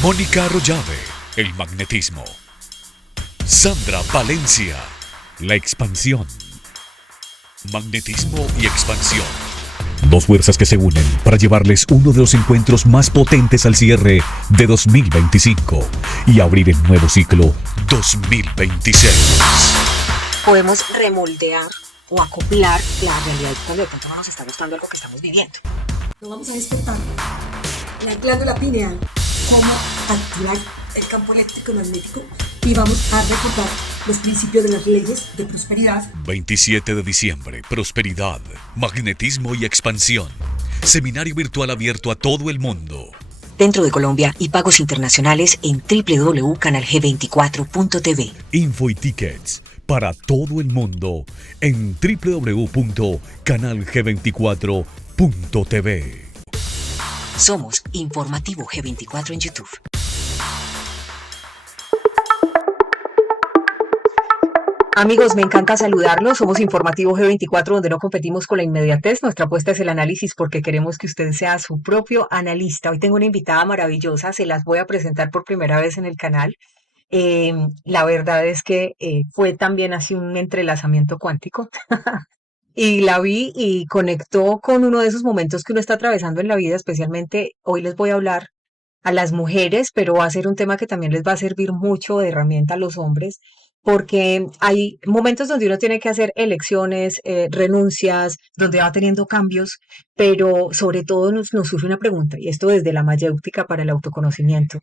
Mónica Arroyave, el magnetismo. Sandra Valencia, la expansión. Magnetismo y expansión. Dos fuerzas que se unen para llevarles uno de los encuentros más potentes al cierre de 2025 y abrir el nuevo ciclo 2026. Podemos remoldear o acoplar la realidad cuando de pronto no nos está gustando algo que estamos viviendo. Lo vamos a despertar. La glándula pineal, cómo activar el campo eléctrico magnético y vamos a recordar los principios de las leyes de prosperidad. 27 de diciembre, prosperidad, magnetismo y expansión. Seminario virtual abierto a todo el mundo. Dentro de Colombia y pagos internacionales en www.canalg24.tv. Info y tickets para todo el mundo en www.canalg24.tv. Somos Informativo G24 en YouTube. Amigos, me encanta saludarlos. Somos Informativo G24, donde no competimos con la inmediatez. Nuestra apuesta es el análisis porque queremos que usted sea su propio analista. Hoy tengo una invitada maravillosa, se las voy a presentar por primera vez en el canal. La verdad es que fue también así un entrelazamiento cuántico. Y la vi y conectó con uno de esos momentos que uno está atravesando en la vida, especialmente hoy les voy a hablar a las mujeres, pero va a ser un tema que también les va a servir mucho de herramienta a los hombres, porque hay momentos donde uno tiene que hacer elecciones, renuncias, donde va teniendo cambios, pero sobre todo nos surge una pregunta, y esto desde la mayéutica para el autoconocimiento.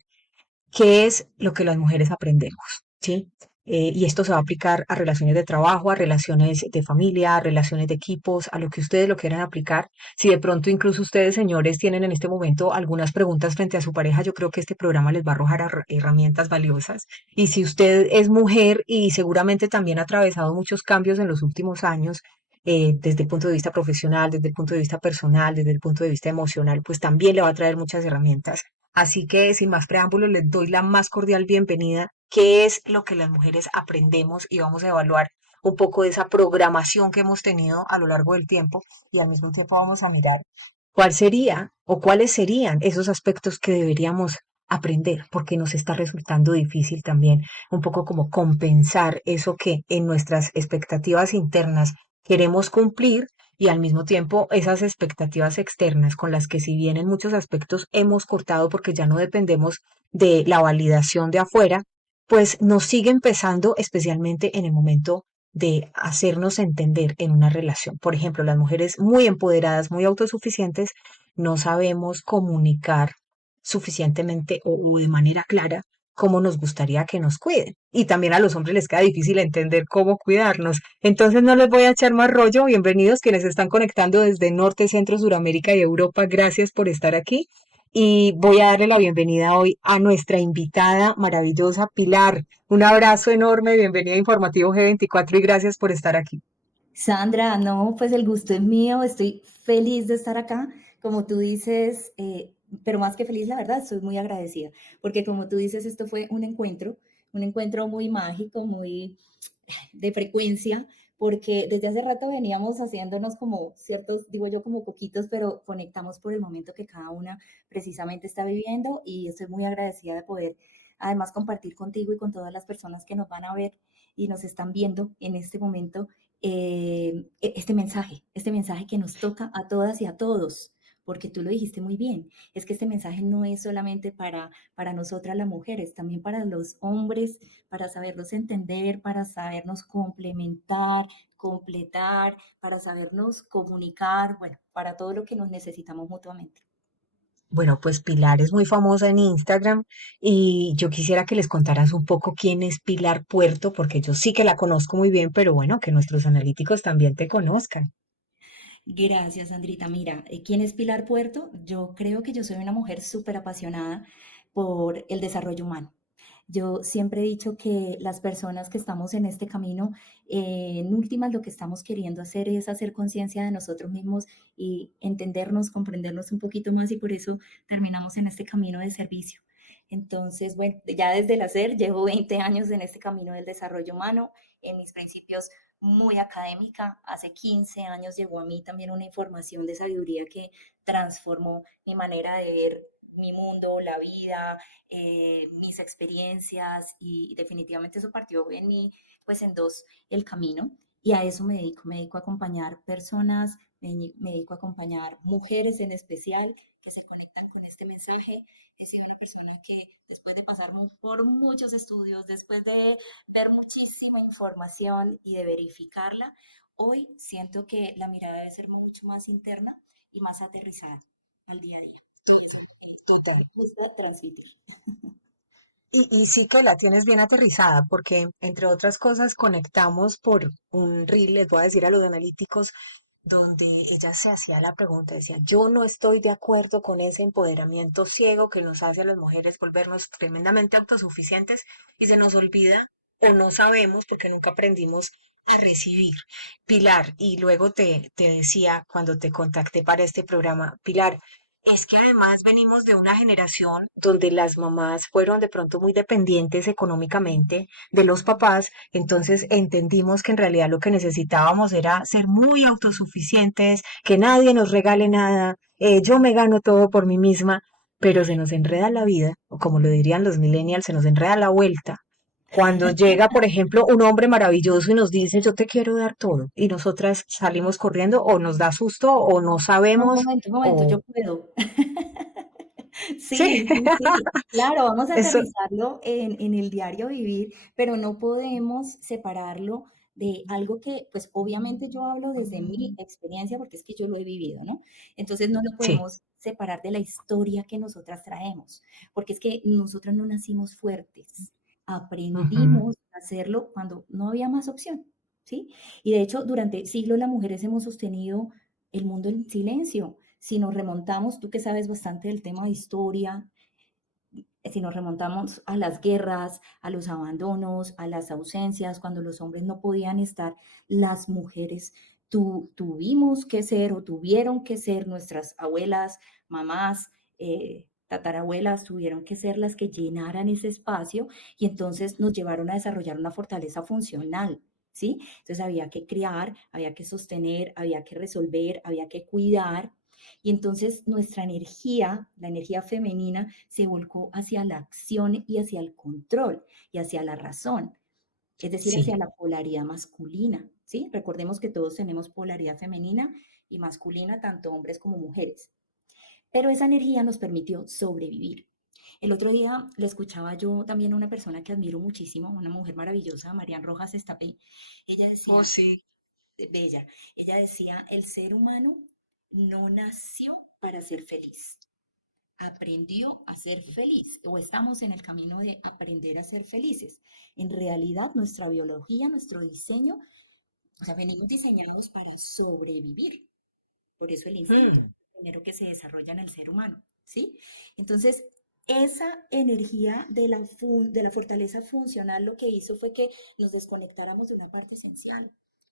¿Qué es lo que las mujeres aprendemos? ¿Sí? Y esto se va a aplicar a relaciones de trabajo, a relaciones de familia, a relaciones de equipos, a lo que ustedes lo quieran aplicar. Si de pronto incluso ustedes, señores, tienen en este momento algunas preguntas frente a su pareja, yo creo que este programa les va a arrojar herramientas valiosas. Y si usted es mujer y seguramente también ha atravesado muchos cambios en los últimos años, desde el punto de vista profesional, desde el punto de vista personal, desde el punto de vista emocional, pues también le va a traer muchas herramientas. Así que sin más preámbulos, les doy la más cordial bienvenida. ¿Qué es lo que las mujeres aprendemos? Y vamos a evaluar un poco de esa programación que hemos tenido a lo largo del tiempo y al mismo tiempo vamos a mirar cuál sería o cuáles serían esos aspectos que deberíamos aprender, porque nos está resultando difícil también un poco como compensar eso que en nuestras expectativas internas queremos cumplir y al mismo tiempo esas expectativas externas con las que si bien en muchos aspectos hemos cortado porque ya no dependemos de la validación de afuera, pues nos siguen pesando especialmente en el momento de hacernos entender en una relación. Por ejemplo, las mujeres muy empoderadas, muy autosuficientes, no sabemos comunicar suficientemente o de manera clara cómo nos gustaría que nos cuiden. Y también a los hombres les queda difícil entender cómo cuidarnos. Entonces no les voy a echar más rollo. Bienvenidos quienes están conectando desde Norte, Centro, Suramérica y Europa. Gracias por estar aquí. Y voy a darle la bienvenida hoy a nuestra invitada maravillosa Pilar. Un abrazo enorme, bienvenida a Informativo G24 y gracias por estar aquí. Sandra, no, pues el gusto es mío, estoy feliz de estar acá, como tú dices, pero más que feliz, la verdad, estoy muy agradecida, porque como tú dices, esto fue un encuentro muy mágico, muy de frecuencia, porque desde hace rato veníamos haciéndonos como ciertos, digo yo, como poquitos, pero conectamos por el momento que cada una precisamente está viviendo y estoy muy agradecida de poder además compartir contigo y con todas las personas que nos van a ver y nos están viendo en este momento este mensaje que nos toca a todas y a todos, porque tú lo dijiste muy bien, es que este mensaje no es solamente para nosotras las mujeres, también para los hombres, para saberlos entender, para sabernos complementar, completar, para sabernos comunicar, bueno, para todo lo que nos necesitamos mutuamente. Bueno, pues Pilar es muy famosa en Instagram y yo quisiera que les contaras un poco quién es Pilar Puerto, porque yo sí que la conozco muy bien, pero bueno, que nuestros analíticos también te conozcan. Gracias, Andrita. Mira, ¿quién es Pilar Puerto? Yo creo que yo soy una mujer súper apasionada por el desarrollo humano. Yo siempre he dicho que las personas que estamos en este camino, en últimas lo que estamos queriendo hacer es hacer conciencia de nosotros mismos y entendernos, comprendernos un poquito más y por eso terminamos en este camino de servicio. Entonces, bueno, ya desde el hacer llevo 20 años en este camino del desarrollo humano, en mis principios muy académica. Hace 15 años llegó a mí también una información de sabiduría que transformó mi manera mi mundo, la vida, mis experiencias y definitivamente eso partió en mí, pues en dos, el camino. Y a eso me dedico a acompañar personas, me dedico a acompañar mujeres en especial que se conectan con este mensaje. He sido una persona que después de pasar por muchos estudios, después de ver muchísima información y de verificarla, hoy siento que la mirada debe ser mucho más interna y más aterrizada al día a día. Y eso me Total. gusta transmitir. Y sí que la tienes bien aterrizada, porque entre otras cosas conectamos por un reel, les voy a decir a los analíticos, donde ella se hacía la pregunta, decía, yo no estoy de acuerdo con ese empoderamiento ciego que nos hace a las mujeres volvernos tremendamente autosuficientes y se nos olvida o no sabemos porque nunca aprendimos a recibir. Pilar, y luego te decía cuando te contacté para este programa, Pilar, es que además venimos de una generación donde las mamás fueron de pronto muy dependientes económicamente de los papás, entonces entendimos que en realidad lo que necesitábamos era ser muy autosuficientes, que nadie nos regale nada, yo me gano todo por mí misma, pero se nos enreda la vida, o como lo dirían los millennials, se nos enreda la vuelta. Cuando llega, por ejemplo, un hombre maravilloso y nos dice, yo te quiero dar todo, y nosotras salimos corriendo o nos da susto o no No, sabemos un momento, o yo puedo. sí, Sí, sí, sí. Claro, vamos a eso, aterrizarlo en el diario vivir, pero no podemos separarlo de algo que, pues obviamente yo hablo desde mi experiencia porque es que yo lo he vivido, ¿no? Entonces no lo sí, podemos separar de la historia que nosotras traemos, porque es que nosotras no nacimos fuertes, ujú, aprendimos a hacerlo cuando no había más opción, ¿sí? Y de hecho, durante siglos las mujeres hemos sostenido el mundo en silencio. Si nos remontamos, tú que sabes bastante del tema de historia, si nos remontamos a las guerras, a los abandonos, a las ausencias, cuando los hombres no podían estar, las mujeres tuvimos que ser o tuvieron que ser nuestras abuelas, mamás, tatarabuelas, tuvieron que ser las que llenaran ese espacio y entonces nos llevaron a desarrollar una fortaleza funcional. ¿Sí? Entonces había que criar, había que sostener, había que resolver, había que cuidar, y entonces nuestra energía, la energía femenina, se volcó hacia la acción y hacia el control y hacia la razón, es decir, hacia sí, la polaridad masculina, ¿sí? Recordemos que todos tenemos polaridad femenina y masculina, tanto hombres como mujeres. Pero esa energía nos permitió sobrevivir. El otro día le escuchaba yo también a una persona que admiro muchísimo, una mujer maravillosa, Marian Rojas Estapé. Ella oh decía, sí, bella, ella decía, el ser humano no nació para ser feliz, aprendió a ser feliz o estamos en el camino de aprender a ser felices. En realidad, nuestra biología, nuestro diseño, o sea, venimos diseñados para sobrevivir. Por eso el instinto, mm, primero que se desarrolla en el ser humano, ¿sí? Entonces, esa energía de la fortaleza funcional lo que hizo fue que nos desconectáramos de una parte esencial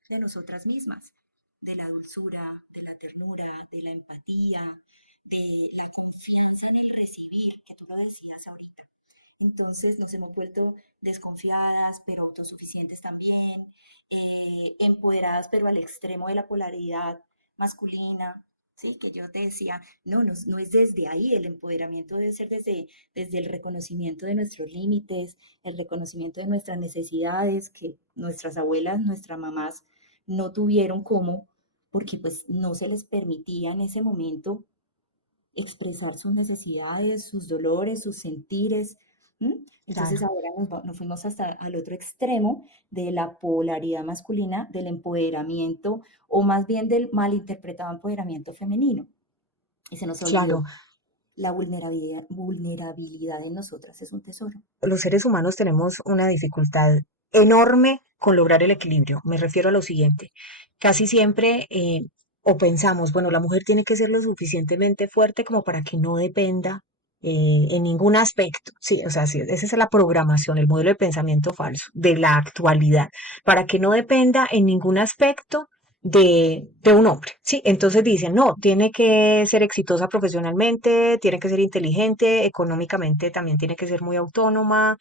de nosotras mismas, de la dulzura, de la ternura, de la empatía, de la confianza en el recibir, que tú lo decías ahorita. Entonces nos hemos vuelto desconfiadas, pero autosuficientes también, empoderadas, pero al extremo de la polaridad masculina, ¿sí? Que yo te decía, no es desde ahí, el empoderamiento debe ser desde el reconocimiento de nuestros límites, el reconocimiento de nuestras necesidades, que nuestras abuelas, nuestras mamás no tuvieron cómo, porque pues no se les permitía en ese momento expresar sus necesidades, sus dolores, sus sentires. ¿M? Entonces claro. ahora nos fuimos hasta al otro extremo de la polaridad masculina, del empoderamiento o más bien del malinterpretado empoderamiento femenino. Y se nos olvidó, Claro, la vulnerabilidad en nosotras es un tesoro. los seres humanos tenemos una dificultad enorme con lograr el equilibrio. Me refiero a lo siguiente. Casi siempre o pensamos, bueno, la mujer tiene que ser lo suficientemente fuerte como para que no dependa en ningún aspecto. Sí, o sea, sí, esa es la programación, el modelo de pensamiento falso de la actualidad, para que no dependa en ningún aspecto de un hombre, ¿sí? Entonces dicen, no, tiene que ser exitosa profesionalmente, tiene que ser inteligente, económicamente también tiene que ser muy autónoma,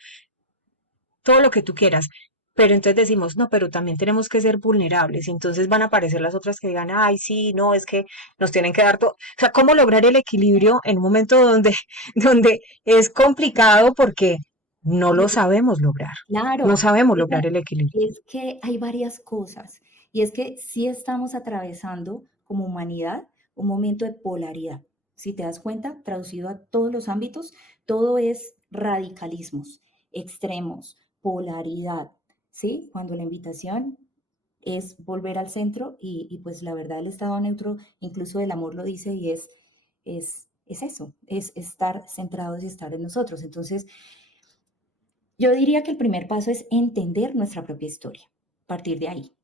todo lo que tú quieras. Pero entonces decimos, no, pero también tenemos que ser vulnerables. Y entonces van a aparecer las otras que digan, ay, sí, no, es que nos tienen que dar todo. O sea, ¿cómo lograr el equilibrio en un momento donde, donde es complicado porque no lo sabemos lograr? No Claro, sabemos fíjate, lograr el equilibrio. es que hay varias cosas y es que sí estamos atravesando como humanidad un momento de polaridad. Si te das cuenta, traducido a todos los ámbitos, todo es radicalismos, extremos, polaridad, ¿sí? Cuando la invitación es volver al centro y pues la verdad el estado neutro, incluso el amor lo dice y es eso, es estar centrados y estar en nosotros. Entonces, yo diría que el primer paso es entender nuestra propia historia, partir de ahí,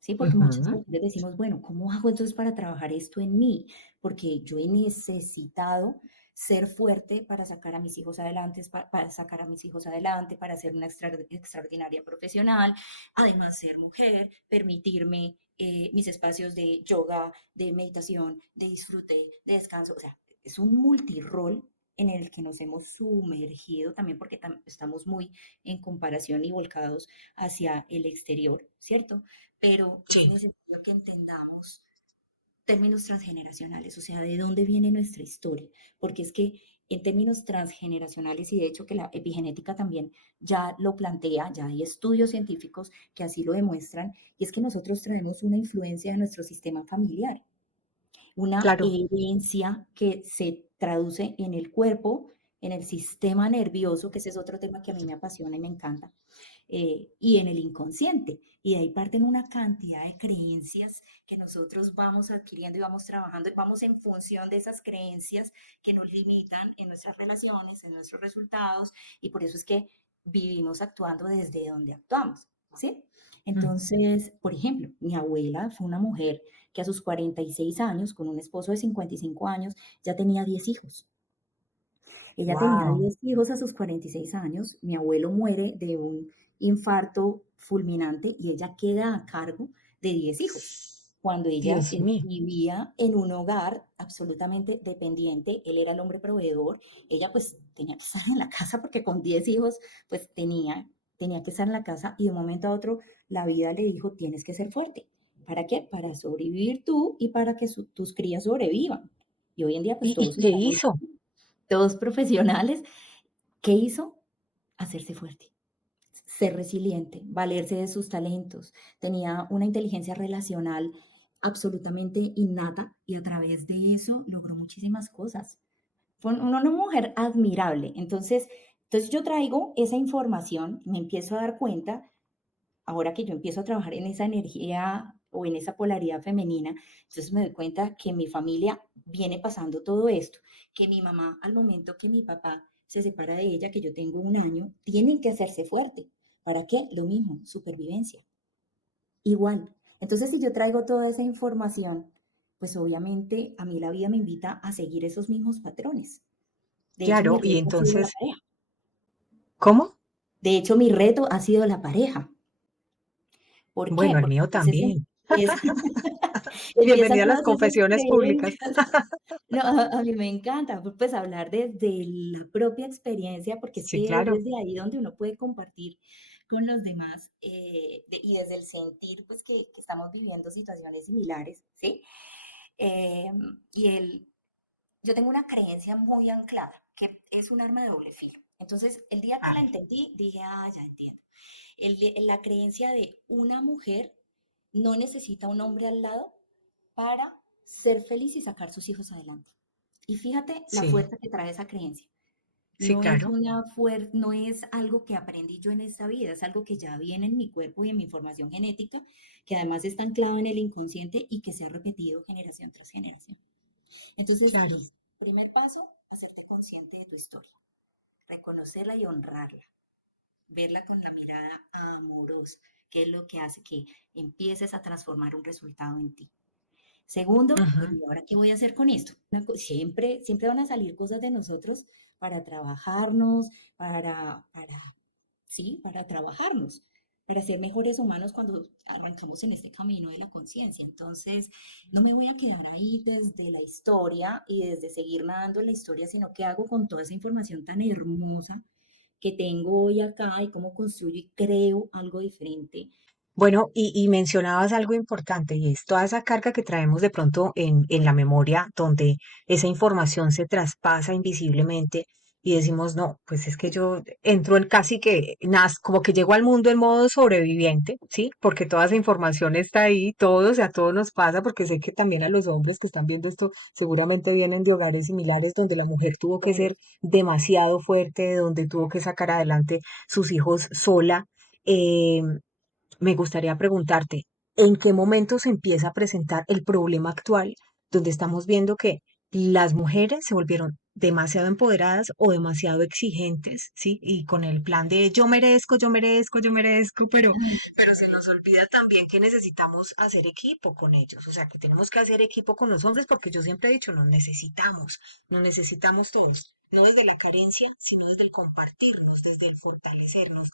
¿sí? Porque muchas Ujú. mujeres decimos, bueno, ¿cómo hago entonces para trabajar esto en mí? Porque yo he necesitado ser fuerte para sacar a mis hijos adelante, para sacar a mis hijos adelante, para ser una extraordinaria profesional, además ser mujer, permitirme mis espacios de yoga, de meditación, de disfrute, de descanso, o sea, es un multirol en el que nos hemos sumergido también porque estamos muy en comparación y volcados hacia el exterior, ¿cierto? Pero es Sí, necesario que entendamos términos transgeneracionales, o sea, de dónde viene nuestra historia, porque es que en términos transgeneracionales, y de hecho que la epigenética también ya lo plantea, ya hay estudios científicos que así lo demuestran, y es que nosotros traemos una influencia de nuestro sistema familiar, una claro. herencia que se traduce en el cuerpo, en el sistema nervioso, que ese es otro tema que a mí me apasiona y me encanta, y en el inconsciente. Y de ahí parten una cantidad de creencias que nosotros vamos adquiriendo y vamos trabajando y vamos en función de esas creencias que nos limitan en nuestras relaciones, en nuestros resultados, y por eso es que vivimos actuando desde donde actuamos, ¿sí? Entonces, por ejemplo, mi abuela fue una mujer que a sus 46 años, con un esposo de 55 años, ya tenía 10 hijos. Ella tenía Wow. 10 hijos a sus 46 años, mi abuelo muere de un infarto fulminante y ella queda a cargo de 10 hijos. Cuando ella Dios mío. vivía en un hogar absolutamente dependiente, él era el hombre proveedor, ella pues tenía que estar en la casa porque con 10 hijos pues tenía que estar en la casa y de un momento a otro la vida le dijo, tienes que ser fuerte. ¿Para qué? Para sobrevivir tú y para que tus crías sobrevivan. Y hoy en día pues Y todos qué estamos, hizo? todos profesionales. ¿Qué hizo? Hacerse fuerte, ser resiliente, valerse de sus talentos. Tenía una inteligencia relacional absolutamente innata y a través de eso logró muchísimas cosas. Fue una mujer admirable. Entonces yo traigo esa información, me empiezo a dar cuenta, ahora que yo empiezo a trabajar en esa energía o en esa polaridad femenina, entonces me doy cuenta que mi familia viene pasando todo esto, que mi mamá al momento que mi papá se separa de ella, que yo tengo 1 año, tienen que hacerse fuerte. ¿Para qué? Lo mismo, supervivencia. Igual. Entonces, si yo traigo toda esa información, pues obviamente a mí la vida me invita a seguir esos mismos patrones. De hecho, mi Claro, y reto ha sido la entonces, pareja. ¿cómo? De hecho, mi reto ha sido la pareja. ¿Por qué? Bueno, el Porque mío entonces también. empiezan Bienvenida a las todas esas confesiones públicas. creencias. No, a mí me encanta, pues, hablar desde la propia experiencia, porque es Sí, que es claro. desde ahí donde uno puede compartir con los demás, y desde el sentir, pues, que estamos viviendo situaciones similares, ¿sí? Y yo tengo una creencia muy anclada, que es un arma de doble filo. Entonces, el día que A la ver, entendí, dije, ah, ya entiendo. La creencia de una mujer no necesita un hombre al lado para ser feliz y sacar sus hijos adelante. Y fíjate la sí, fuerza que trae esa creencia. sí, claro. No es algo que aprendí yo en esta vida, es algo que ya viene en mi cuerpo y en mi información genética, que además está anclado en el inconsciente y que se ha repetido generación tras generación. Entonces, Claro. listo. Primer paso, hacerte consciente de tu historia, reconocerla y honrarla, verla con la mirada amorosa, que es lo que hace que empieces a transformar un resultado en ti. Segundo, bueno, Ujú. ¿y ahora qué voy a hacer con esto? Siempre van a salir cosas de nosotros para trabajarnos, sí, para trabajarnos, para ser mejores humanos cuando arrancamos en este camino de la conciencia. Entonces, no me voy a quedar ahí desde la historia y desde seguir nadando en la historia, sino que hago con toda esa información tan hermosa que tengo hoy acá y cómo construyo y creo algo diferente. Bueno, y mencionabas algo importante y es toda esa carga que traemos de pronto en la memoria, donde esa información se traspasa invisiblemente y decimos, no, pues es que yo entro en casi que, como que llego al mundo en modo sobreviviente, ¿sí? Porque toda esa información está ahí, todo, o sea, todo nos pasa, porque sé que también a los hombres que están viendo esto seguramente vienen de hogares similares donde la mujer tuvo que ser demasiado fuerte, donde tuvo que sacar adelante sus hijos sola. Eh, Me gustaría preguntarte, ¿en qué momento se empieza a presentar el problema actual donde estamos viendo que las mujeres se volvieron demasiado empoderadas o demasiado exigentes, ¿sí? Y con el plan de yo merezco, yo merezco, yo merezco, pero se nos olvida también que necesitamos hacer equipo con ellos, o sea, que tenemos que hacer equipo con los hombres porque yo siempre he dicho, nos necesitamos todos, no desde la carencia, sino desde el compartirnos, desde el fortalecernos.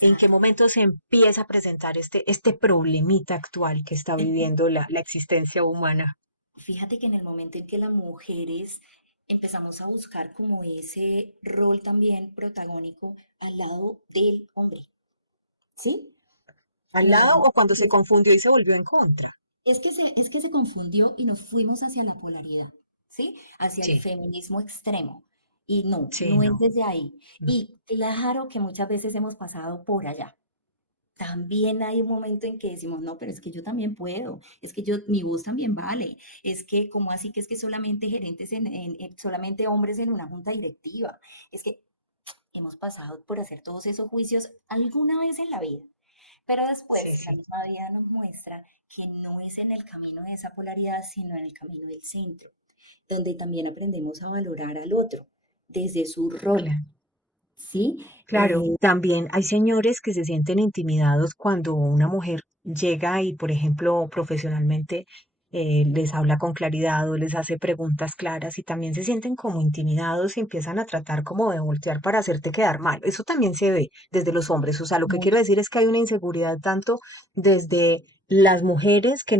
¿En qué Exacto. momento se empieza a presentar este problemita actual que está viviendo la existencia humana? Fíjate que en el momento en que las mujeres empezamos a buscar como ese rol también protagónico al lado del hombre, ¿sí? ¿Al Las lado o cuando se mujeres, confundió y se volvió en contra? es que se confundió y nos fuimos hacia la polaridad, ¿sí? Hacia el Sí, feminismo extremo. Y no, sí, no es no, desde ahí. no. Y claro que muchas veces hemos pasado por allá. También hay un momento en que decimos, no, pero es que yo también puedo, es que mi voz también vale, es que, ¿cómo así que es que solamente gerentes solamente hombres en una junta directiva? Es que hemos pasado por hacer todos esos juicios alguna vez en la vida, pero Sí, después la sí. misma vida nos muestra que no es en el camino de esa polaridad, sino en el camino del centro, donde también aprendemos a valorar al otro desde su rol, Claro. ¿sí? Claro, también hay señores que se sienten intimidados cuando una mujer llega y, por ejemplo, profesionalmente les habla con claridad o les hace preguntas claras y también se sienten como intimidados y empiezan a tratar como de voltear para hacerte quedar mal. Eso también se ve desde los hombres. O sea, lo que quiero decir es que hay una inseguridad tanto desde las mujeres que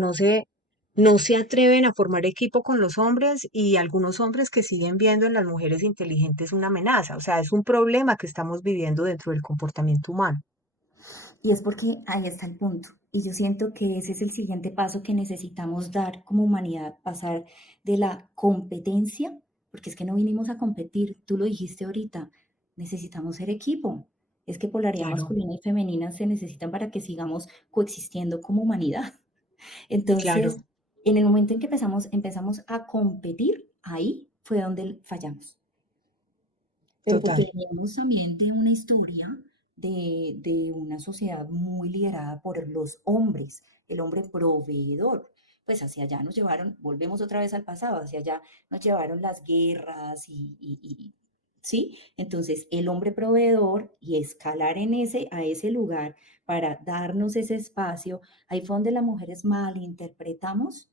no se atreven a formar equipo con los hombres y algunos hombres que siguen viendo en las mujeres inteligentes una amenaza. O sea, es un problema que estamos viviendo dentro del comportamiento humano. Y es porque ahí está el punto. Y yo siento que ese es el siguiente paso que necesitamos dar como humanidad, pasar de la competencia, porque es que no vinimos a competir, tú lo dijiste ahorita, necesitamos ser equipo. Es que polaridad Claro, masculina y femenina se necesitan para que sigamos coexistiendo como humanidad. Entonces, claro, en el momento en que empezamos a competir, ahí fue donde fallamos, pero total. porque veníamos también de una historia de una sociedad muy liderada por los hombres, el hombre proveedor. Pues hacia allá nos llevaron, volvemos otra vez al pasado, hacia allá nos llevaron las guerras ¿sí? Entonces, el hombre proveedor y escalar a ese lugar para darnos ese espacio, ahí fue donde las mujeres malinterpretamos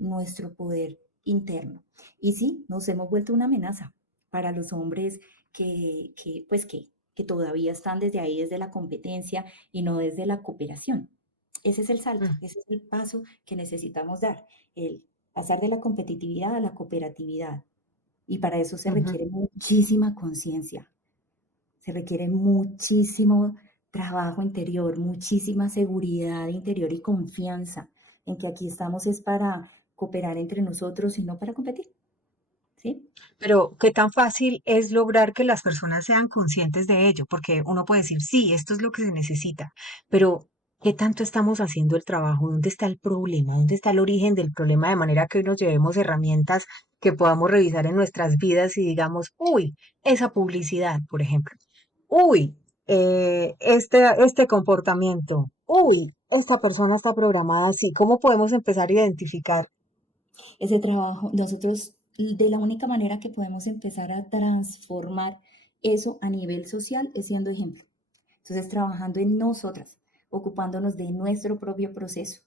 nuestro poder interno. Y sí, nos hemos vuelto una amenaza para los hombres que todavía están desde ahí, desde la competencia y no desde la cooperación. Ese es el salto, Mm, ese es el paso que necesitamos dar, el pasar de la competitividad a la cooperatividad. Y para eso se ujú. requiere muchísima conciencia, se requiere muchísimo trabajo interior, muchísima seguridad interior y confianza en que aquí estamos es para cooperar entre nosotros y no para competir, ¿sí? Pero, ¿qué tan fácil es lograr que las personas sean conscientes de ello? Porque uno puede decir, sí, esto es lo que se necesita, pero ¿qué tanto estamos haciendo el trabajo? ¿Dónde está el problema? ¿Dónde está el origen del problema? De manera que hoy nos llevemos herramientas que podamos revisar en nuestras vidas y digamos, uy, esa publicidad, por ejemplo. Uy, este comportamiento. Uy, esta persona está programada así. ¿Cómo podemos empezar a identificar? Ese trabajo, nosotros de la única manera que podemos empezar a transformar eso a nivel social es siendo ejemplo. Entonces, trabajando en nosotras, ocupándonos de nuestro propio proceso,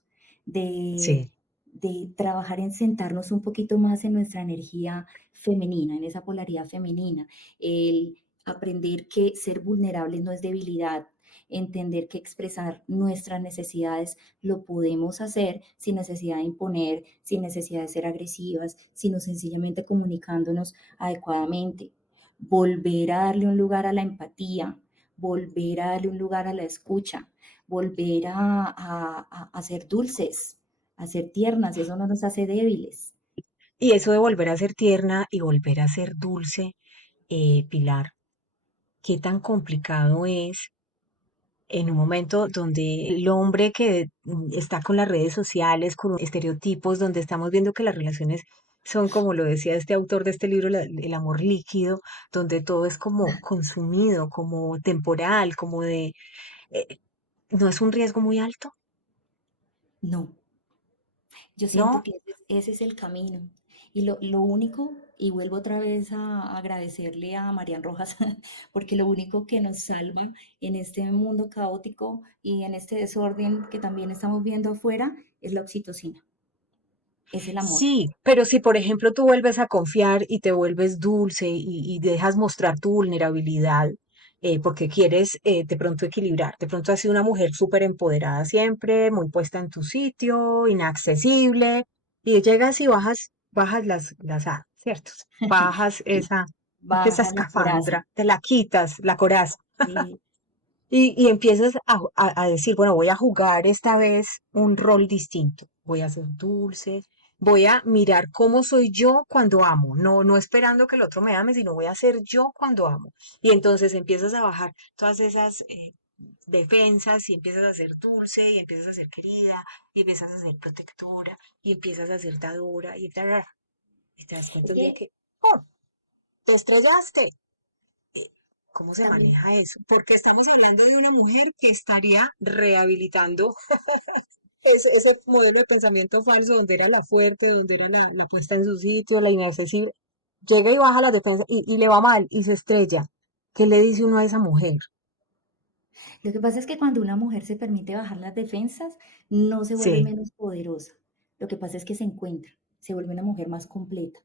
de, Sí. de trabajar en sentarnos un poquito más en nuestra energía femenina, en esa polaridad femenina, el aprender que ser vulnerables no es debilidad, entender que expresar nuestras necesidades lo podemos hacer sin necesidad de imponer, sin necesidad de ser agresivas, sino sencillamente comunicándonos adecuadamente. volver a darle un lugar a la empatía, volver a darle un lugar a la escucha, volver a ser dulces, a ser tiernas, eso no nos hace débiles. Y eso de volver a ser tierna y volver a ser dulce, Pilar, ¿qué tan complicado es en un momento donde el hombre que está con las redes sociales, con estereotipos, donde estamos viendo que las relaciones son, como lo decía este autor de este libro, el amor líquido, donde todo es como consumido, como temporal, como de... eh, ¿no es un riesgo muy alto? No, yo siento ¿No? que ese es el camino. Y lo único, y vuelvo otra vez a agradecerle a Marian Rojas, porque lo único que nos salva en este mundo caótico y en este desorden que también estamos viendo afuera es la oxitocina, es el amor. Sí, pero si por ejemplo tú vuelves a confiar y te vuelves dulce y dejas mostrar tu vulnerabilidad, porque quieres de pronto equilibrar, de pronto has sido una mujer súper empoderada siempre, muy puesta en tu sitio, inaccesible, y llegas y bajas las A, ¿cierto? Bajas Sí, esa baja la coraza. escafandra, te la quitas, la coraza. Sí, Y empiezas a decir, bueno, voy a jugar esta vez un rol distinto. Voy a ser dulce, voy a mirar cómo soy yo cuando amo, no esperando que el otro me ame, sino voy a ser yo cuando amo. Y entonces empiezas a bajar todas esas defensas y empiezas a ser dulce y empiezas a ser querida y empiezas a ser protectora y empiezas a ser dadora y te das cuenta es un día que que, oh, te estrellaste eh, ¿cómo se también, maneja eso? Porque estamos hablando de una mujer que estaría rehabilitando ese modelo de pensamiento falso donde era la fuerte, donde era la puesta en su sitio, la inaccesible. Llega y baja las defensas y le va mal y se estrella. ¿Qué le dice uno a esa mujer? lo que pasa es que cuando una mujer se permite bajar las defensas, no se vuelve Sí, menos poderosa. Lo que pasa es que se encuentra, se vuelve una mujer más completa.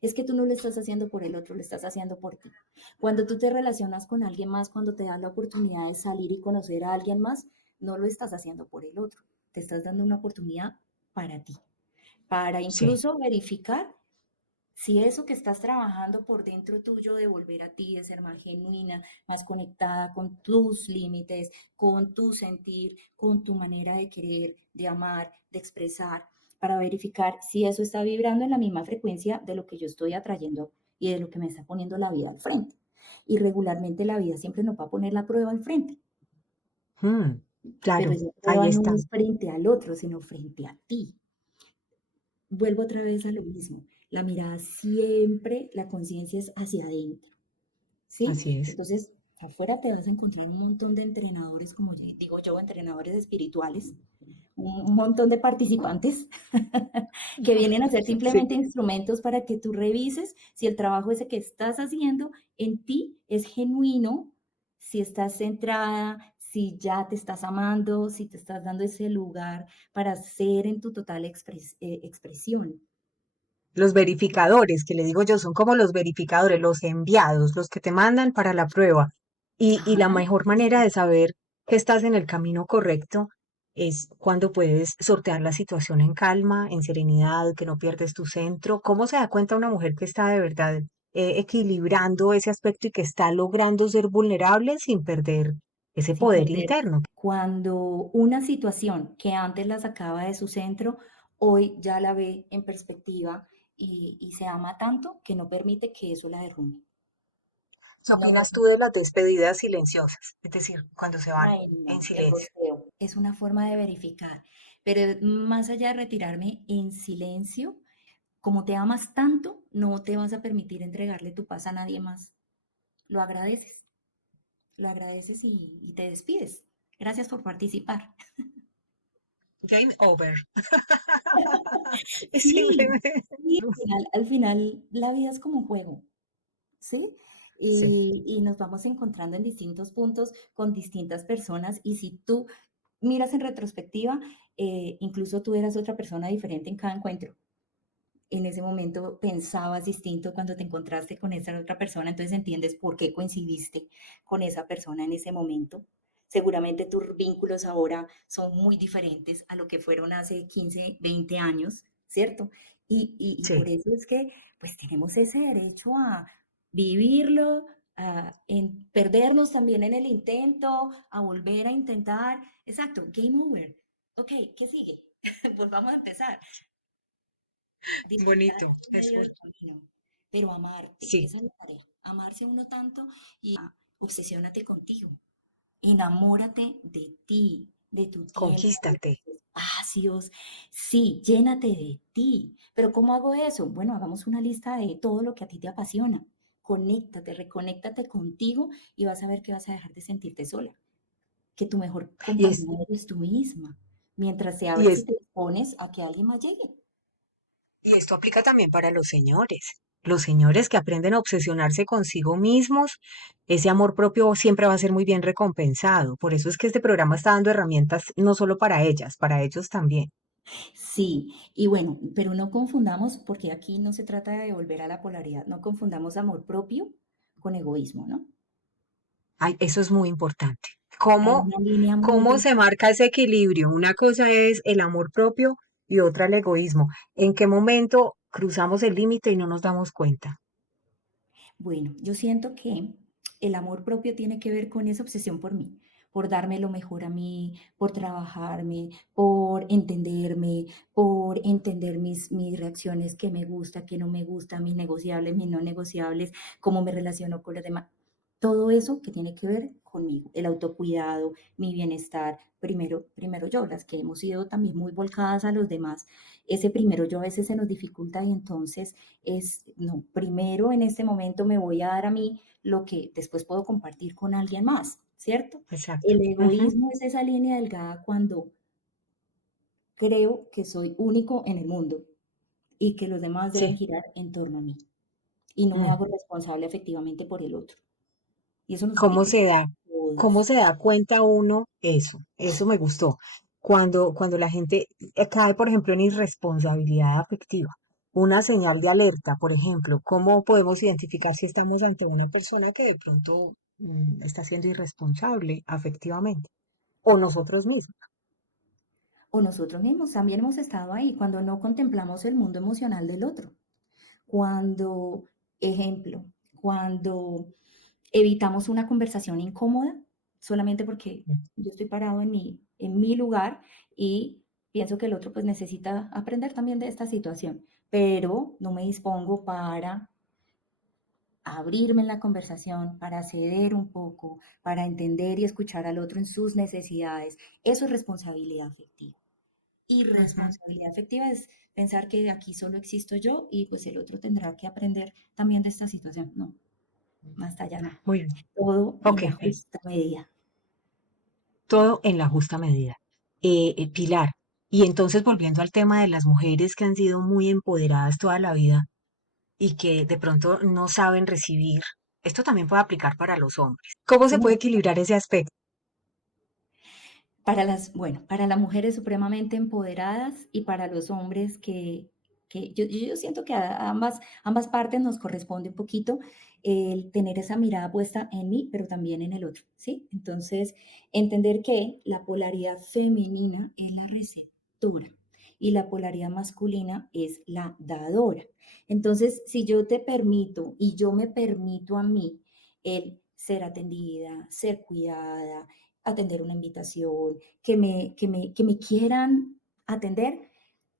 Es que tú no lo estás haciendo por el otro, lo estás haciendo por ti. Cuando tú te relacionas con alguien más, cuando te das la oportunidad de salir y conocer a alguien más, no lo estás haciendo por el otro, te estás dando una oportunidad para ti, para sí. incluso verificar si eso que estás trabajando por dentro tuyo de volver a ti, de ser más genuina, más conectada con tus límites, con tu sentir, con tu manera de querer, de amar, de expresar, para verificar si eso está vibrando en la misma frecuencia de lo que yo estoy atrayendo y de lo que me está poniendo la vida al frente. Y regularmente la vida siempre nos va a poner la prueba al frente, Mm, pero claro, esa ahí prueba no está. es frente al otro, sino frente a ti. Vuelvo otra vez a lo mismo. La mirada siempre, la conciencia es hacia adentro, ¿sí? Así es. Entonces, afuera te vas a encontrar un montón de entrenadores, como digo yo, entrenadores espirituales, un montón de participantes que vienen a ser Sí. simplemente instrumentos para que tú revises si el trabajo ese que estás haciendo en ti es genuino, si estás centrada, si ya te estás amando, si te estás dando ese lugar para ser en tu total expresión. Los verificadores, que le digo yo, son como los verificadores, los enviados, los que te mandan para la prueba. Y la Ajá, mejor manera de saber que estás en el camino correcto es cuando puedes sortear la situación en calma, en serenidad, que no pierdes tu centro. ¿Cómo se da cuenta una mujer que está de verdad equilibrando ese aspecto y que está logrando ser vulnerable sin perder ese sin poder perder. interno? Cuando una situación que antes la sacaba de su centro, hoy ya la ve en perspectiva y se ama tanto que no permite que eso la derrumbe. ¿Qué No opinas tú permite. de las despedidas silenciosas? Es decir, cuando se van Ay, en no, el silencio. gosteo es una forma de verificar, pero más allá de retirarme en silencio, como te amas tanto, no te vas a permitir entregarle tu paz a nadie más. Lo agradeces, lo agradeces y te despides. Gracias por participar. Game over. Sí, Simplemente. sí, al final la vida es como un juego, ¿sí? Sí, Y nos vamos encontrando en distintos puntos con distintas personas y si tú miras en retrospectiva, incluso tú eras otra persona diferente en cada encuentro. En ese momento pensabas distinto cuando te encontraste con esa otra persona, entonces entiendes por qué coincidiste con esa persona en ese momento. Seguramente tus vínculos ahora son muy diferentes a lo que fueron hace 15, 20 años, ¿cierto? Y por sí. eso es que pues tenemos ese derecho a vivirlo, perdernos también en el intento, a volver a intentar. Exacto, game over. Ok, ¿qué sigue? Pues vamos a empezar. Disfrutar Bonito, en medio del camino, pero amarte, sí, esa es la tarea. Amarse uno tanto y obsesiónate contigo. Enamórate de ti, de tu tiempo, de conquístate. tus espacios. Sí, llénate de ti. Pero ¿cómo hago eso? Bueno, hagamos una lista de todo lo que a ti te apasiona. Conéctate, reconéctate contigo y vas a ver que vas a dejar de sentirte sola, que tu mejor Y es, compañía eres tú misma, mientras te y abres y es, te expones a que alguien más llegue. y esto aplica también para los señores. Los señores que aprenden a obsesionarse consigo mismos, ese amor propio siempre va a ser muy bien recompensado. Por eso es que este programa está dando herramientas no solo para ellas, para ellos también. Sí, y bueno, pero no confundamos, porque aquí no se trata de volver a la polaridad, no confundamos amor propio con egoísmo, ¿no? Ay, eso es muy importante. Hay ¿Cómo, una línea muy cómo se delgada. marca ese equilibrio? Una cosa es el amor propio y otra el egoísmo. ¿En qué momento cruzamos el límite y no nos damos cuenta? Bueno, yo siento que el amor propio tiene que ver con esa obsesión por mí, por darme lo mejor a mí, por trabajarme, por entender mis reacciones, qué me gusta, qué no me gusta, mis negociables, mis no negociables, cómo me relaciono con los demás. Todo eso que tiene que ver conmigo, el autocuidado, mi bienestar, primero yo, las que hemos sido también muy volcadas a los demás, ese primero yo a veces se nos dificulta y entonces no, primero en este momento me voy a dar a mí lo que después puedo compartir con alguien más, ¿cierto? Exacto. El Ujú, egoísmo es esa línea delgada cuando creo que soy único en el mundo y que los demás deben sí. girar en torno a mí y no me Mm. hago responsable efectivamente por el otro. Y eso nos ¿Cómo afecta se da? a ¿Cómo todas. se da cuenta uno eso? Eso me gustó. Cuando la gente cae, por ejemplo, en irresponsabilidad afectiva. Una señal de alerta, por ejemplo, ¿cómo podemos identificar si estamos ante una persona que de pronto está siendo irresponsable afectivamente? O nosotros mismos. O nosotros mismos también hemos estado ahí cuando no contemplamos el mundo emocional del otro. Cuando, ejemplo, cuando evitamos una conversación incómoda solamente porque Mm. yo estoy parado en mi lugar y pienso que el otro pues necesita aprender también de esta situación, pero no me dispongo para abrirme en la conversación, para ceder un poco, para entender y escuchar al otro en sus necesidades. Eso es responsabilidad afectiva. Y Ujú. responsabilidad afectiva es pensar que aquí solo existo yo y pues el otro tendrá que aprender también de esta situación. No, más allá no. Muy bien. Todo Ok. en la justa medida. Todo en la justa medida. Pilar, y entonces volviendo al tema de las mujeres que han sido muy empoderadas toda la vida y que de pronto no saben recibir, esto también puede aplicar para los hombres. ¿Cómo se puede Señor, equilibrar ese aspecto? bueno, para las mujeres supremamente empoderadas y para los hombres que yo siento que a ambas partes nos corresponde un poquito el tener esa mirada puesta en mí, pero también en el otro, ¿sí? Entonces, entender que la polaridad femenina es la receptora y la polaridad masculina es la dadora. Entonces, si yo te permito y yo me permito a mí el ser atendida, ser cuidada, atender una invitación, que me quieran atender.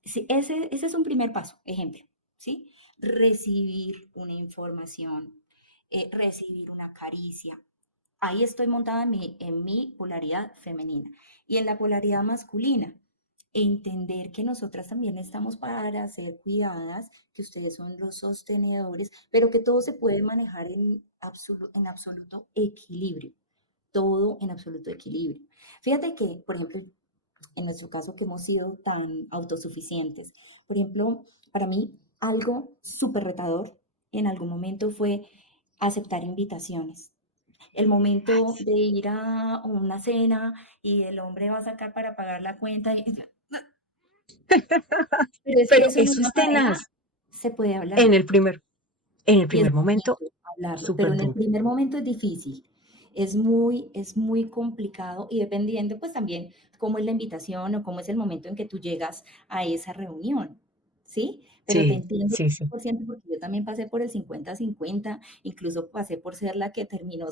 Sí, ese es un primer paso, ejemplo, ¿sí? Recibir una información, recibir una caricia. Ahí estoy montada en mi polaridad femenina. Y en la polaridad masculina, entender que nosotras también estamos para ser cuidadas, que ustedes son los sostenedores, pero que todo se puede manejar en absoluto equilibrio, todo en absoluto equilibrio. Fíjate que, por ejemplo, en nuestro caso que hemos sido tan autosuficientes, por ejemplo, para mí algo súper retador en algún momento fue aceptar invitaciones. El momento de ir a una cena y el hombre va a sacar para pagar la cuenta. Pero es que Pero eso no eso es es baja de edad. tenaz. Se puede En hablar. el primer, en el Y es primer momento, bonito hablarlo, pero súper en el duro. primer momento es difícil, es muy complicado y dependiendo pues también cómo es la invitación o cómo es el momento en que tú llegas a esa reunión, ¿sí? Pero te Sí, entiendo sí, sí. 100% porque yo también pasé por el 50-50, incluso pasé por ser la que terminó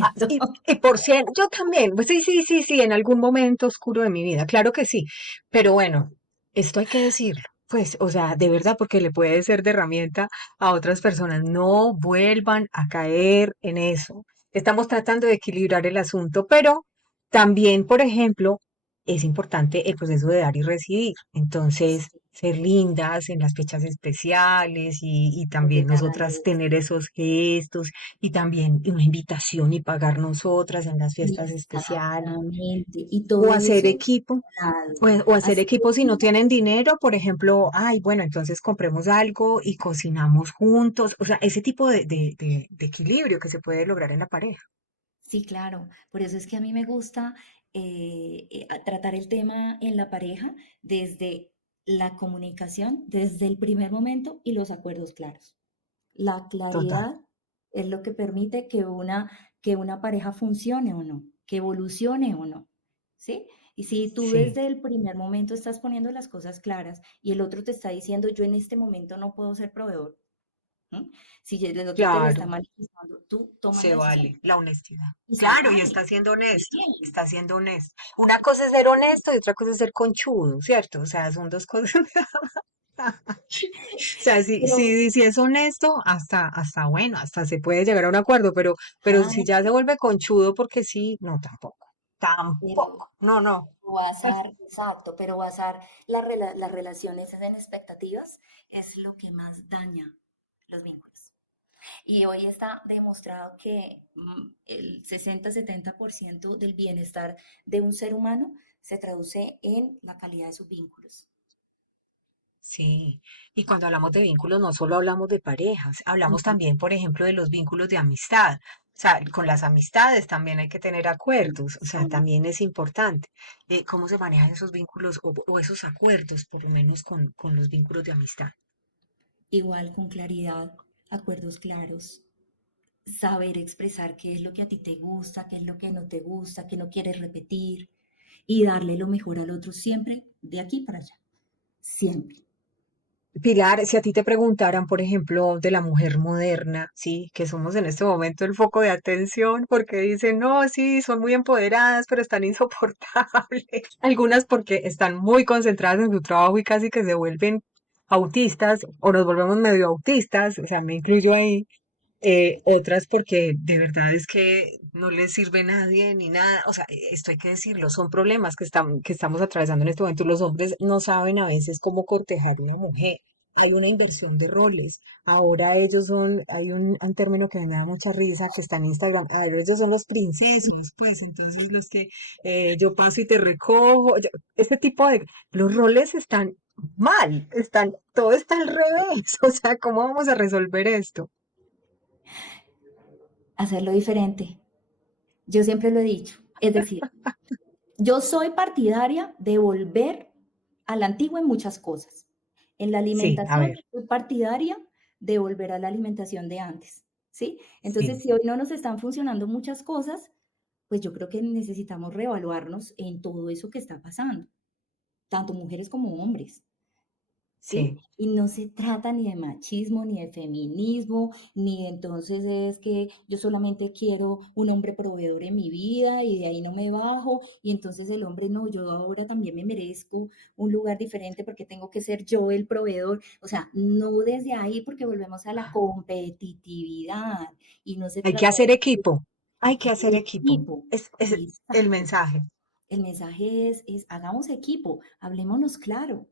Ah, sosteniendo. y por cien, yo también, pues sí, sí, sí, sí, en algún momento oscuro de mi vida, claro que sí, pero bueno, esto hay que decirlo, pues, o sea, de verdad, porque le puede ser de herramienta a otras personas, no vuelvan a caer en eso. Estamos tratando de equilibrar el asunto, pero también, por ejemplo, es importante el proceso de dar y recibir, entonces, Sí, ser lindas en las fechas especiales y los también nosotras detalles. tener esos gestos y también una invitación y pagar nosotras en las fiestas especiales. Exactamente. Y O todo hacer eso equipo, lado. o hacer Hacer equipo si no equipo. tienen dinero, por ejemplo, ay, bueno, entonces compremos algo y cocinamos juntos. O sea, ese tipo de equilibrio que se puede lograr en la pareja. Sí, claro. Por eso es que a mí me gusta tratar el tema en la pareja desde la comunicación, desde el primer momento y los acuerdos claros. La Total. claridad es lo que permite que una pareja funcione o no, que evolucione o no, ¿sí? Y si tú Sí, desde el primer momento estás poniendo las cosas claras y el otro te está diciendo, yo en este momento no puedo ser proveedor, ¿m? Si el otro te lo está claro, manifestando, tú tomas se la decisión vale la honestidad. y se Claro, y vale. está siendo honesto, Bien, está siendo honesto. Una cosa es ser honesto y otra cosa es ser conchudo, ¿cierto? O sea, son dos cosas. O sea, pero si es honesto, hasta bueno, hasta se puede llegar a un acuerdo, pero si claro, ya se vuelve conchudo porque sí, no, tampoco. pero Tampoco. No, no. basar, exacto, pero basar las relaciones en expectativas es lo que más daña los vínculos. Y hoy está demostrado que el 60-70% del bienestar de un ser humano se traduce en la calidad de sus vínculos. Sí. Y cuando hablamos de vínculos, no solo hablamos de parejas, hablamos Ujú. también, por ejemplo, de los vínculos de amistad. O sea, con las amistades también hay que tener Sí, acuerdos, o sea, son también es importante cómo se manejan esos vínculos o esos acuerdos, por lo menos con los vínculos de amistad. igual con claridad, acuerdos claros, saber expresar qué es lo que a ti te gusta, qué es lo que no te gusta, qué no quieres repetir y darle lo mejor al otro siempre de aquí para allá, siempre. Pilar, si a ti te preguntaran, por ejemplo, de la mujer moderna, sí, que somos en este momento el foco de atención, porque dicen, no, sí, son muy empoderadas, pero están insoportables. Algunas porque están muy concentradas en su trabajo y casi que se vuelven autistas o nos volvemos medio autistas, o sea, me incluyo ahí. Otras porque de verdad es que no les sirve a nadie ni nada. O sea, esto hay que decirlo, son problemas que estamos atravesando en este momento. Los hombres no saben a veces cómo cortejar una mujer. Hay una inversión de roles. Ahora ellos son, hay un término que me da mucha risa que está en Instagram. Ahora ellos son los princesos, pues entonces los que yo paso y te recojo. Ese tipo de, los roles están mal, todo está al revés. O sea, ¿cómo vamos a resolver esto? Hacerlo diferente. Yo siempre lo he dicho. Es decir, yo soy partidaria de volver a la antigua en muchas cosas. En la Sí, a alimentación, ver, soy partidaria de volver a la alimentación de antes, ¿sí? Entonces, sí, si hoy no nos están funcionando muchas cosas, pues yo creo que necesitamos reevaluarnos en todo eso que está pasando, tanto mujeres como hombres. ¿Sí? sí. Y no se trata ni de machismo, ni de feminismo, ni entonces es que yo solamente quiero un hombre proveedor en mi vida y de ahí no me bajo, y entonces el hombre no, yo ahora también me merezco un lugar diferente porque tengo que ser yo el proveedor. O sea, no desde ahí porque volvemos a la competitividad y no se Hay que trata hacer de equipo, hay que hacer hacer equipo. equipo. Es el Exacto. mensaje. El mensaje es hagamos equipo, hablémonos claro.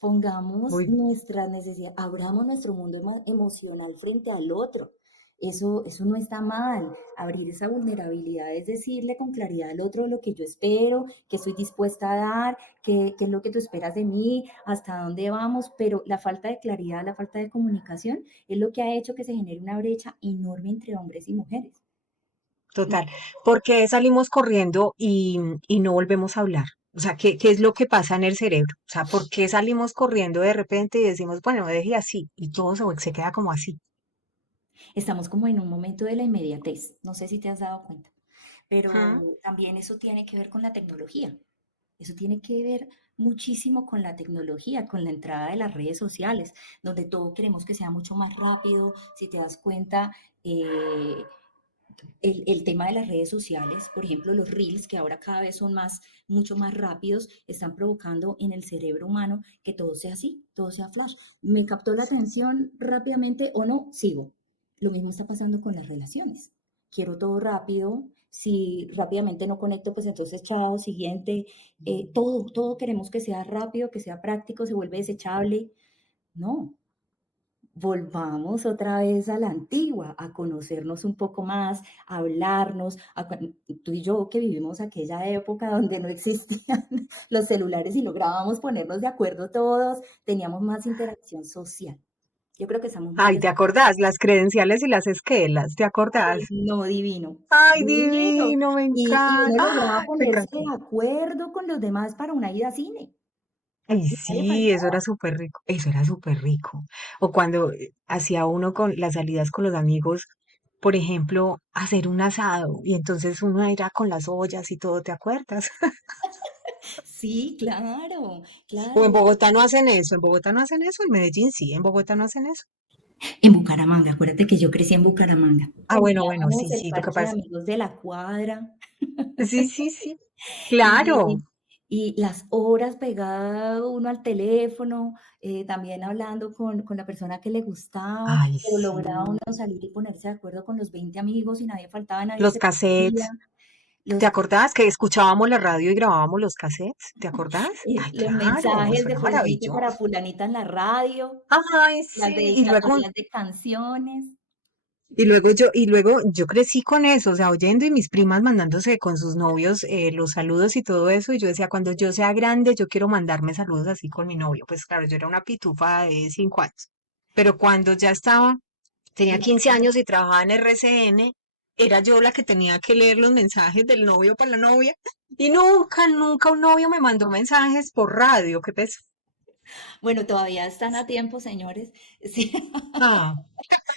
Pongamos Muy, nuestras necesidades, abramos nuestro mundo emocional frente al otro. Eso no está mal. Abrir esa vulnerabilidad es decirle con claridad al otro lo que yo espero, que estoy dispuesta a dar, qué es lo que tú esperas de mí, hasta dónde vamos, pero la falta de claridad, la falta de comunicación es lo que ha hecho que se genere una brecha enorme entre hombres y mujeres. total. ¿Por qué salimos corriendo y no volvemos a hablar? O sea, ¿qué es lo que pasa en el cerebro? O sea, ¿por qué salimos corriendo de repente y decimos, bueno, me dejé así? Y todo se queda como así. Estamos como en un momento de la inmediatez, no sé si te has dado cuenta, Ujú. pero también eso tiene que ver con la tecnología. Eso tiene que ver muchísimo con la tecnología, con la entrada de las redes sociales, donde todo queremos que sea mucho más rápido. Si te das cuenta, el tema de las redes sociales, por ejemplo, los reels, que ahora cada vez son mucho más rápidos, están provocando en el cerebro humano que todo sea así, todo sea flash. Me captó la atención rápidamente o no, sigo. Lo mismo está pasando con las relaciones. Quiero todo rápido. Si rápidamente no conecto, pues entonces chao, siguiente. Todo queremos que sea rápido, que sea práctico, se vuelve desechable. No, volvamos otra vez a la antigua, a conocernos un poco más, a hablarnos, tú y yo que vivimos aquella época donde no existían los celulares y lográbamos ponernos de acuerdo todos, teníamos más interacción social. Yo creo que estamos muy Ay, ¿te acordás? Las credenciales y las esquelas, ¿te acordás? Ay, no, divino, Ay, divino. divino, me Y encanta. uno lograba Ay, me ponerse encanta. de acuerdo con los demás para una ida a cine. Ay, Y nadie sí, eso era faltaba. súper rico, eso era súper rico. O cuando hacía uno con las salidas con los amigos, por ejemplo, hacer un asado y entonces uno era con las ollas y todo, ¿te acuerdas? Sí, claro, O en claro. Bogotá no hacen eso, en Bogotá no hacen eso, en Medellín sí, en Bogotá no hacen eso. En Bucaramanga, acuérdate que yo crecí en Bucaramanga. Ah, bueno, bueno, Teníamos sí, el sí, lo que parche de pasa. amigos de la cuadra Sí, sí, sí, claro. y, y las horas pegado uno al teléfono, también hablando con la persona que le gustaba, Ay, pero lograba sí. uno salir y ponerse de acuerdo con los 20 amigos y nadie faltaba, nadie Los se perdía. cassettes. ¿Te Los, acordás que escuchábamos la radio y grabábamos los cassettes? ¿Te acordás? Ay, los claro, mensajes eso de era fulanito para maravilloso. fulanita en la radio, Ay, las sí, dedicatorias de canciones. y luego yo crecí con eso, o sea, oyendo y mis primas mandándose con sus novios los saludos y todo eso, y yo decía, cuando yo sea grande, yo quiero mandarme saludos así con mi novio. Pues claro, yo era una pitufa de 5 años, pero cuando ya estaba, tenía 15 años y trabajaba en RCN, era yo la que tenía que leer los mensajes del novio para la novia, y nunca, nunca un novio me mandó mensajes por radio, qué pesa. Bueno, todavía están a tiempo, señores. Sí. Ah,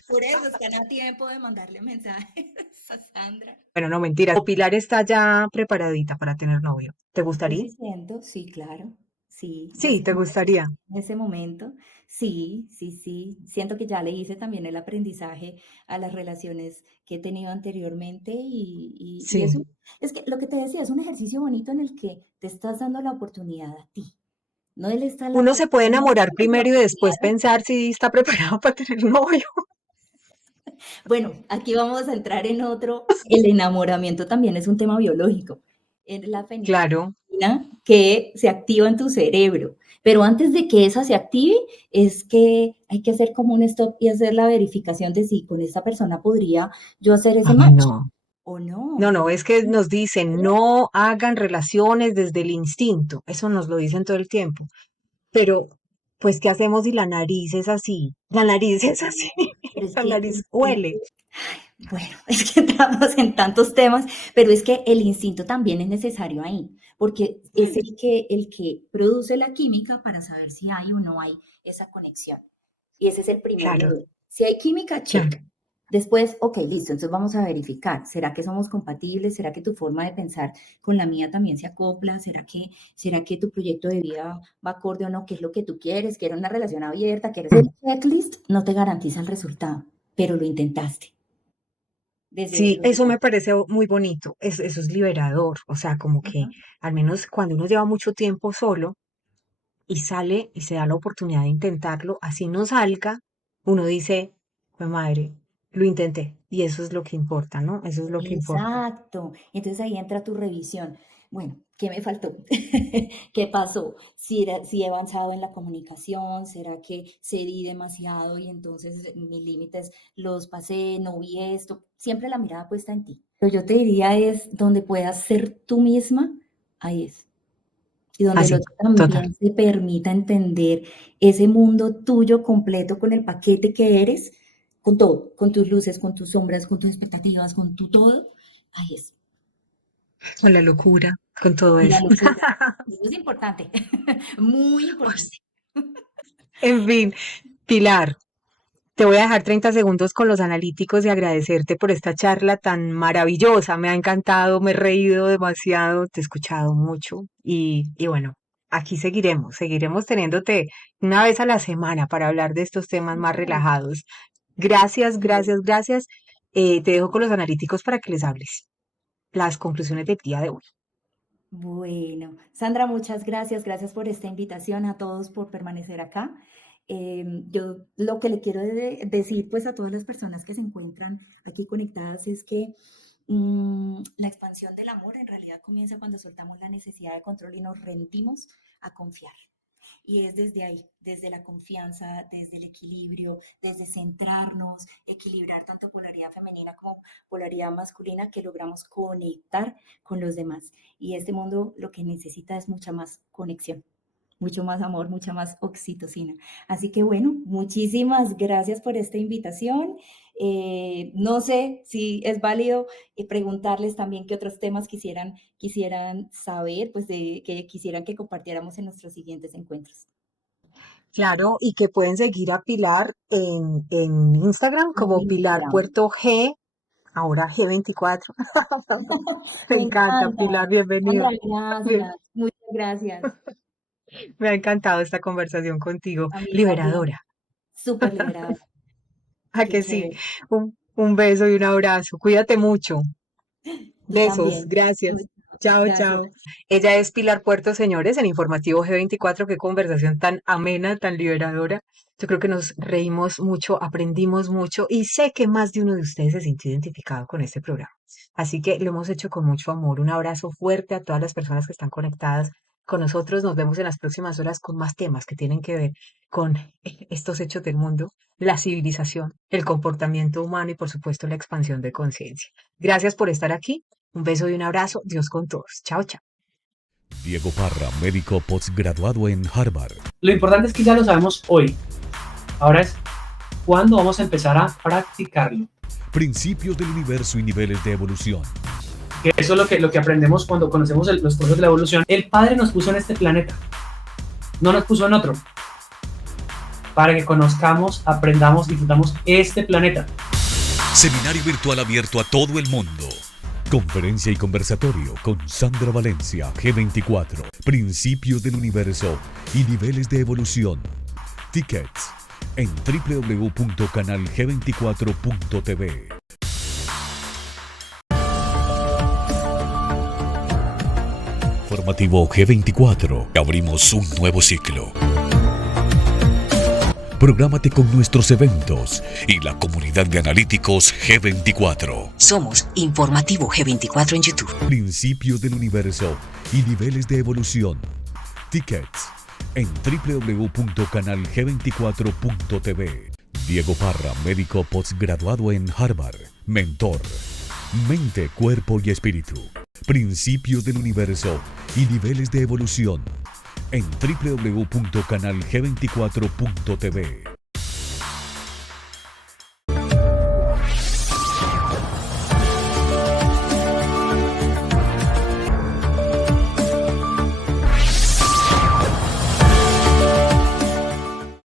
Por eso están a tiempo de mandarle mensajes a Sandra. bueno, no mentiras. O Pilar está ya preparadita para tener novio. ¿Te Yo gustaría? sí siento, sí, claro, sí, yo Sí, te siento que gustaría. en ese momento, sí, sí, sí, siento que ya le hice también el aprendizaje a las relaciones que he tenido anteriormente y Sí. es que lo que te decía, es un ejercicio bonito en el que te estás dando la oportunidad a ti, no él está en la Uno se puede posición de enamorar darte la primero y oportunidad. después pensar si está preparado para tener novio. Bueno, aquí vamos a entrar en otro. El enamoramiento también es un tema biológico. Es la Claro, fenilketonina que se activa en tu cerebro. Pero antes de que esa se active, es que hay que hacer como un stop y hacer la verificación de si con esta persona podría yo hacer ese ay, match no. o No, no. no, es que nos dicen no hagan relaciones desde el instinto. Eso nos lo dicen todo el tiempo. Pero, pues, ¿qué hacemos si la nariz es así? La nariz es así. Pero es La que nariz huele. bueno, es que entramos en tantos temas, pero es que el instinto también es necesario ahí, porque es el que produce la química para saber si hay o no hay esa conexión. Y ese es el primer Claro, nivel. Si hay química, check. claro. Después, ok, listo, entonces vamos a verificar. ¿Será que somos compatibles? ¿Será que tu forma de pensar con la mía también se acopla? ¿Será que tu proyecto de vida va acorde o no? ¿Qué es lo que tú quieres? ¿Quieres una relación abierta? ¿Quieres un checklist? No te garantiza el resultado, pero lo intentaste. Desde Sí, otro eso lugar. me parece muy bonito. Eso es liberador. O sea, como que Ajá. al menos cuando uno lleva mucho tiempo solo, y sale y se da la oportunidad de intentarlo, así no salga, uno dice, pues madre, lo intenté. Y eso es lo que importa, ¿no? Eso es lo que importa. Exacto. Entonces ahí entra tu revisión. Bueno, ¿qué me faltó? ¿Qué pasó? Si he avanzado en la comunicación, ¿será que cedí demasiado y entonces mis límites los pasé, no vi esto? Siempre la mirada puesta en ti. Pero yo te diría es donde puedas ser tú misma, ahí es. Y donde el Así, otro total. también se permita entender ese mundo tuyo completo con el paquete que eres, con todo, con tus luces, con tus sombras, con tus expectativas, con tu todo, ahí es. Con la locura, con todo Y la eso. locura. Eso es importante, muy importante. Pues, en fin, Pilar, te voy a dejar 30 segundos con los analíticos y agradecerte por esta charla tan maravillosa. Me ha encantado, me he reído demasiado, te he escuchado mucho y bueno, Aquí seguiremos teniéndote una vez a la semana para hablar de estos temas más relajados. Gracias, gracias, gracias. Te dejo con los analíticos para que les hables las conclusiones del día de hoy. Bueno, Sandra, muchas gracias. Gracias por esta invitación, a todos por permanecer acá. Yo lo que le quiero decir pues a todas las personas que se encuentran aquí conectadas es que la expansión del amor en realidad comienza cuando soltamos la necesidad de control y nos rendimos a confiar. Y es desde ahí, desde la confianza, desde el equilibrio, desde centrarnos, equilibrar tanto polaridad femenina como polaridad masculina, que logramos conectar con los demás. Y este mundo lo que necesita es mucha más conexión, mucho más amor, mucha más oxitocina. Así que bueno, muchísimas gracias por esta invitación. No sé si es válido preguntarles también qué otros temas quisieran saber, pues que quisieran que compartiéramos en nuestros siguientes encuentros. Claro, y que pueden seguir a Pilar en Instagram En como Pilar Instagram. Puerto G, ahora G24. Me Me encanta, encanta. Pilar, Sandra, bienvenida. Bien, gracias. Muchas gracias. me ha encantado esta conversación contigo, A mí también. liberadora. Súper liberada. ¿A Qué que sí? chévere. Un beso y un abrazo. Cuídate mucho. Tú Besos, también. gracias. Chao, Gracias. chao. Ella es Pilar Puerto, señores, en Informativo G24. Qué conversación tan amena, tan liberadora. Yo creo que nos reímos mucho, aprendimos mucho y sé que más de uno de ustedes se sintió identificado con este programa. Así que lo hemos hecho con mucho amor. Un abrazo fuerte a todas las personas que están conectadas con nosotros. Nos vemos en las próximas horas con más temas que tienen que ver con estos hechos del mundo, la civilización, el comportamiento humano y, por supuesto, la expansión de conciencia. Gracias por estar aquí. Un beso y un abrazo. Dios con todos. Chao, chao. Diego Parra, médico postgraduado en Harvard. Lo importante es que ya lo sabemos hoy. Ahora es cuándo vamos a empezar a practicarlo. Principios del universo y niveles de evolución. Que eso es lo que aprendemos cuando conocemos los procesos de la evolución. El Padre nos puso en este planeta, no nos puso en otro. Para que conozcamos, aprendamos, disfrutamos este planeta. Seminario virtual abierto a todo el mundo. Conferencia y conversatorio con Sandra Valencia, G24. Principios del universo y niveles de evolución. Tickets en www.canalg24.tv. Formativo G24. Abrimos un nuevo ciclo. Prográmate con nuestros eventos y la comunidad de analíticos G24. Somos Informativo G24 en YouTube. Principios del universo y niveles de evolución. Tickets en www.canalg24.tv. Diego Parra, médico postgraduado en Harvard. Mentor. Mente, cuerpo y espíritu. Principios del universo y niveles de evolución. En www.canalg24.tv.